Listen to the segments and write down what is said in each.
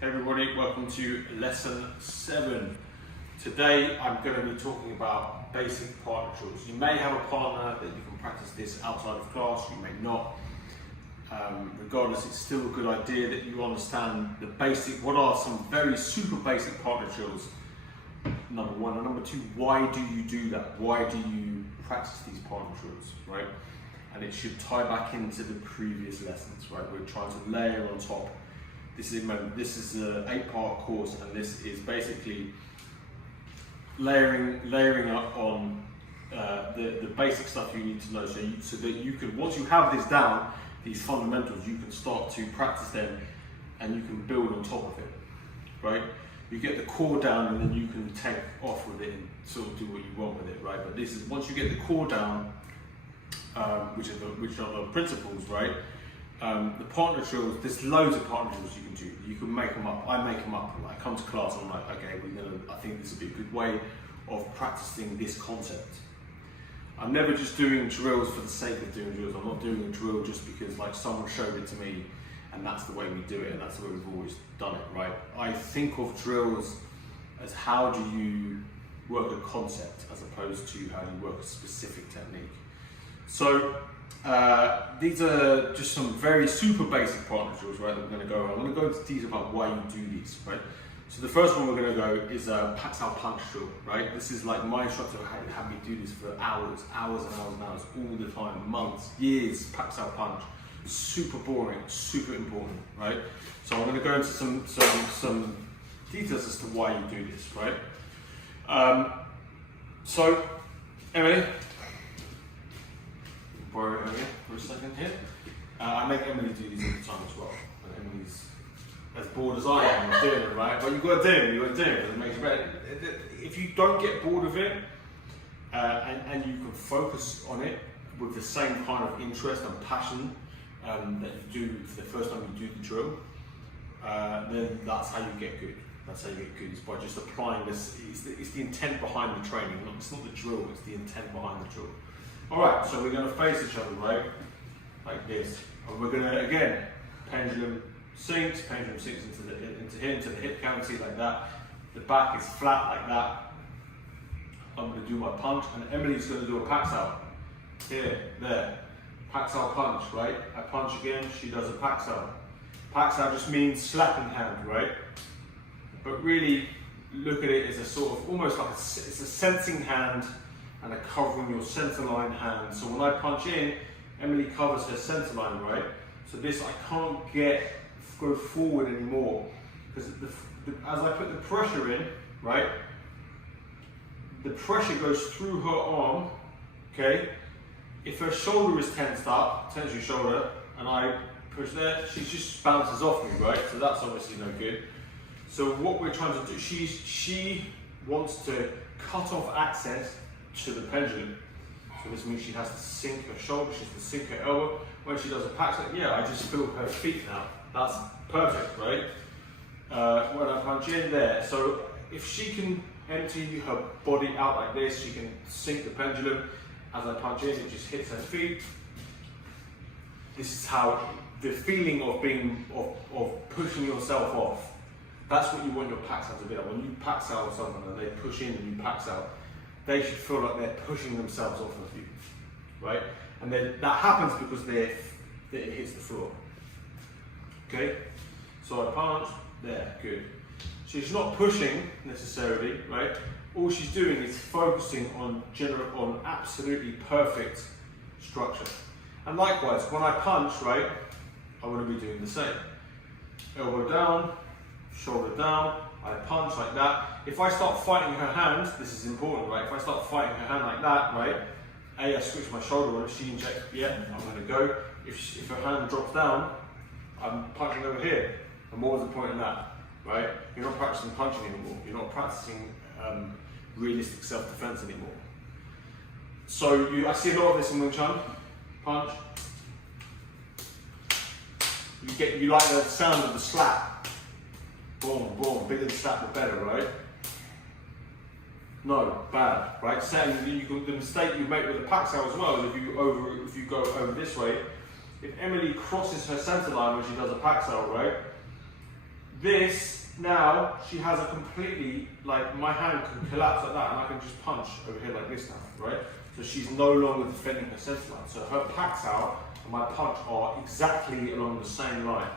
Hey everybody, welcome to lesson 7. Today I'm going to be talking about basic partner drills. You may have a partner that you can practice this outside of class, you may not. Regardless, it's still a good idea that you understand the basic, what are some very super basic partner drills, number one. And number two, why do you do that? Why do you practice these partner drills, right? And it should tie back into the previous lessons, right? We're trying to layer on top. This is an 8-part course, and this is basically layering up on the basic stuff you need to know, so that you can, once you have this down, these fundamentals, you can start to practice them, and you can build on top of it, right? You get the core down, and then you can take off with it and sort of do what you want with it, right? But this is, once you get the core down, which are the principles, right? The partner drills, there's loads of partner drills you can do. You can make them up. I make them up. I come to class and I'm like, okay, I think this would be a good way of practicing this concept. I'm never just doing drills for the sake of doing drills. I'm not doing a drill just because like someone showed it to me and that's the way we do it and that's the way we've always done it, right? I think of drills as how do you work a concept as opposed to how you work a specific technique. So these are just some very super basic partner drills, right, that we're going to go over. I'm going to go into detail about why you do these, right? So the first one we're going to go is a Pax-Out punch drill, right? This is like my instructor had me do this for hours and hours and hours, all the time, months, years. Pax-Out punch, super boring, super important, right? So I'm going to go into some details as to why you do this, right? So Emily, borrow Emily for a second here. I make Emily do these all the time as well. And Emily's as bored as I am of doing it, right? But you've got to do it, because it makes it better. If you don't get bored of it, and you can focus on it with the same kind of interest and passion that you do for the first time you do the drill, then that's how you get good. That's how you get good, is by just applying this. It's the intent behind the training. It's not the drill, it's the intent behind the drill. Alright, so we're going to face each other, right? Like this. And we're going to, again, pendulum sinks into the hip cavity like that. The back is flat like that. I'm going to do my punch, and Emily's going to do a Pax-Out. Here, there. Pax-Out punch, right? I punch again, she does a Pax-Out. Pax-Out just means slapping hand, right? But really, look at it as a sort of, almost like it's a sensing hand and a covering your center line hand. So when I punch in, Emily covers her center line, right? So this, I can't go forward anymore, because as I put the pressure in, right, the pressure goes through her arm, okay? If her shoulder is tensed up, tense your shoulder, and I push there, she just bounces off me, right? So that's obviously no good. So what we're trying to do, she wants to cut off access to the pendulum. So this means she has to sink her shoulder, she has to sink her elbow. When she does a Pax-Out, yeah, I just feel her feet now. That's perfect, right? When I punch in there, so if she can empty her body out like this, she can sink the pendulum. As I punch in, it just hits her feet. This is how the feeling of pushing yourself off. That's what you want your Pax-Out to be like. When you Pax-Out or something and they push in and you Pax-Out, they should feel like they're pushing themselves off of you, right? And then that happens because it hits the floor. Okay? So I punch, there, good. She's not pushing necessarily, right? All she's doing is focusing on absolutely perfect structure. And likewise, when I punch, right, I want to be doing the same. Elbow down, shoulder down, I punch like that. If I start fighting her hand, this is important, right? If I start fighting her hand like that, right? I switch my shoulder on, if she injects, yeah, I'm going to go. If her hand drops down, I'm punching over here. And what was the point in that, right? You're not practicing punching anymore. You're not practicing realistic self-defense anymore. So I see a lot of this in Wing Chun. Punch. You like the sound of the slap. Boom, boom, bigger the slap the better, right? No, bad, right? The mistake you make with the Pax-Out as well is if you go over this way, if Emily crosses her center line when she does a Pax-Out, right? This, now, she has a completely, like, my hand can collapse like that and I can just punch over here like this now, right? So she's no longer defending her centre line. So her packs out and my punch are exactly along the same line.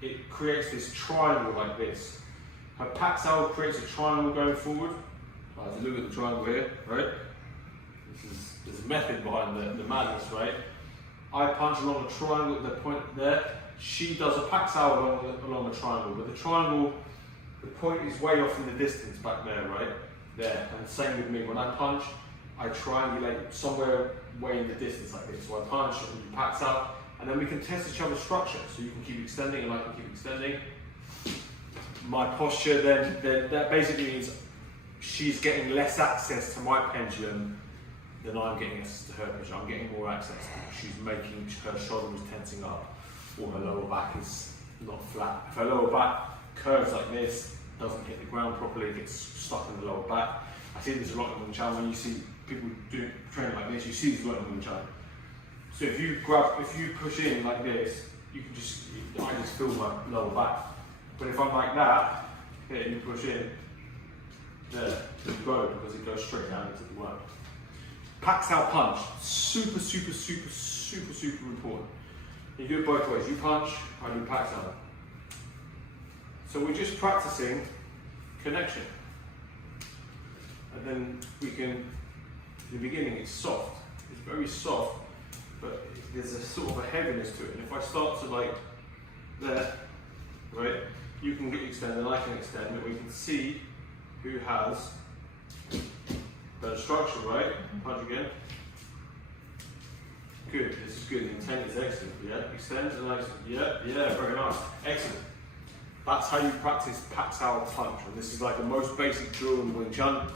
It creates this triangle like this. Her packs out creates a triangle going forward. If you look at the triangle here, right? There's a method behind the madness, right? I punch along a triangle at the point there. She does a packs out along the triangle, but the triangle, the point is way off in the distance back there, right? There. And same with me. When I punch, I triangulate somewhere way in the distance like this. So I punch and you packs out, and then we can test each other's structure. So you can keep extending and I can keep extending. My posture then that basically means she's getting less access to my pendulum than I'm getting access to her pendulum. I'm getting more access. She's making her shoulder is tensing up, or her lower back is not flat. If her lower back curves like this, doesn't hit the ground properly, it gets stuck in the lower back. I see this a lot in Wing Chun. When you see people doing training like this, you see this a lot in Wing Chun. So if you push in like this, you can just, I just feel my lower back. But if I'm like that, here you push in, there you go, because it goes straight down into the work. Packs out punch, super important. You do it both ways. You punch, I do packs out. So we're just practicing connection. And then we can, in the beginning it's soft. It's very soft, but there's a sort of a heaviness to it. And if I start to like there, right, you can get extended and I can extend, but we can see who has better structure, right? Punch again. Good, this is good. The intent is excellent. Yeah, extend and extend. Yeah, very nice. Excellent. That's how you practice packs out punch. And this is like the most basic drill in Wing Chun.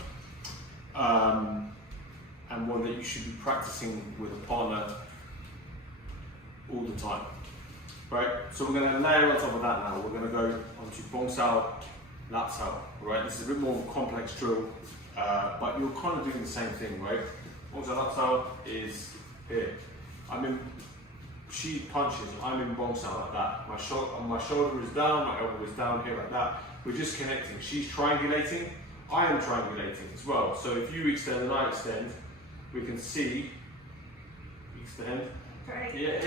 And one that you should be practicing with a partner all the time. Right? So we're going to layer on top of that now. We're going to go onto Bong Sao, Lat Sao. Right? This is a bit more of a complex drill, but you're kind of doing the same thing, right? Bong Sao, Lat Sao is here. She punches, I'm in Bong Sao like that. My shoulder is down, my elbow is down here like that. We're just connecting. She's triangulating, I am triangulating as well. So if you extend and I extend, we can see, extend. Right. Yeah.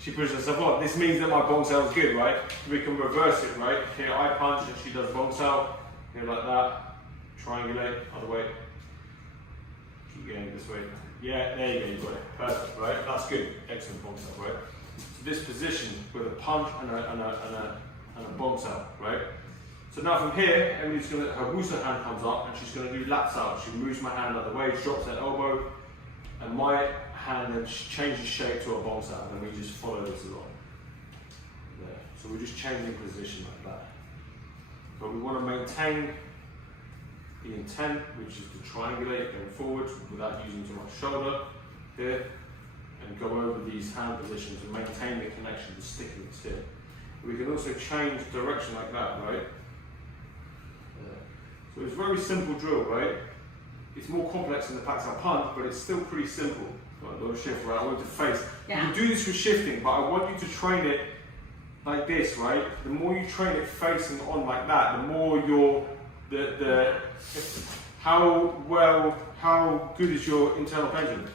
She pushes herself on. This means that my Bong Sao is good, right? We can reverse it, right? Here I punch and she does Bong Sao, here like that. Triangulate, other way. Keep going this way. Yeah, there you go, you got it. Perfect, right? That's good. Excellent Bong Sao, right? So this position with a punch and a Bong Sao, right? So now from here, Emily's gonna, her Wusa hand comes up and she's gonna do Lat Sao. She moves my hand out of the way, drops her elbow, and my hand then changes shape to a Bong Sao, and we just follow this along. There. So we're just changing position like that. But we want to maintain the intent, which is to triangulate going forward without using too much shoulder here, and go over these hand positions and maintain the connection, the sticking still. We can also change direction like that, right? So it's a very simple drill, right? It's more complex than the packs out punch, but it's still pretty simple. Got a little shift, right? I want you to face. Yeah. You can do this with shifting, but I want you to train it like this, right? The more you train it facing on like that, the more your how good is your internal pendulum?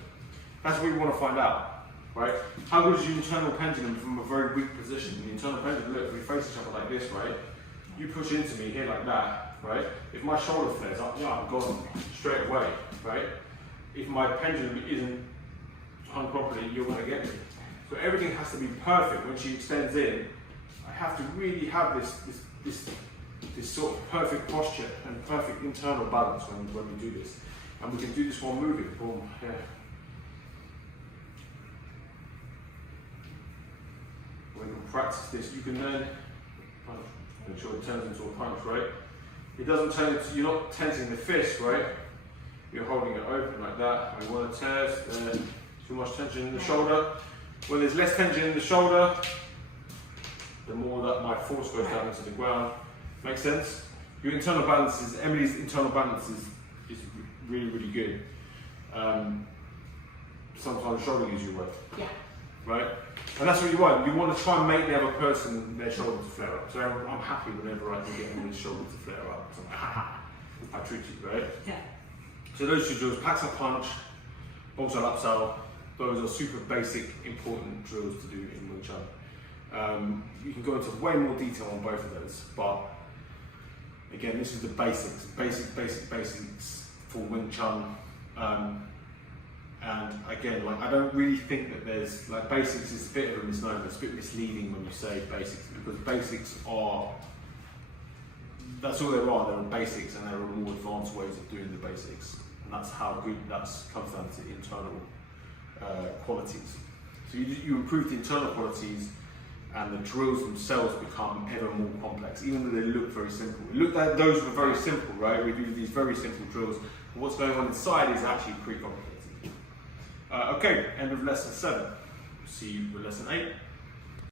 That's what we want to find out, right? How good is your internal pendulum from a very weak position? The internal pendulum, look, if we face each other like this, right? You push into me here like that, right? If my shoulder flares up, yeah, I'm gone straight away, right? If my pendulum isn't hung properly, you're going to get me. So everything has to be perfect. When she extends in, I have to really have this sort of perfect posture and perfect internal balance when we do this. And we can do this while moving. Boom, yeah. When you practice this, you can then punch. Make sure it turns into a punch, right? It doesn't turn into, you're not tensing the fist, right? You're holding it open like that. We want to test, too much tension in the shoulder. When there's less tension in the shoulder, the more that my force goes down into the ground. Makes sense? Your internal balance is, Emily's internal balance is really, really good. Sometimes shoulder gives you work. Yeah. Right? And that's what you want. You want to try and make the other person, their shoulder to flare up. So I'm happy whenever I can get anybody's shoulder to flare up. So I'm like, ha, I treat you, right? Yeah. So those two drills, packs up punch, bombshell upsell, those are super basic, important drills to do in Wing Chun. You can go into way more detail on both of those, but again, this is the basics, basics for Wing Chun. And again, like, I don't really think that there's, like, basics is a bit of a misnomer. It's a bit misleading when you say basics, because basics are, that's all there are. There are basics, and there are more advanced ways of doing the basics, and that's how good that comes down to internal qualities. So you improve the internal qualities, and the drills themselves become ever more complex, even though they look very simple. Those were very simple, right? We do these very simple drills, but what's going on inside is actually pretty complicated. Okay, end of lesson 7. See you with lesson 8.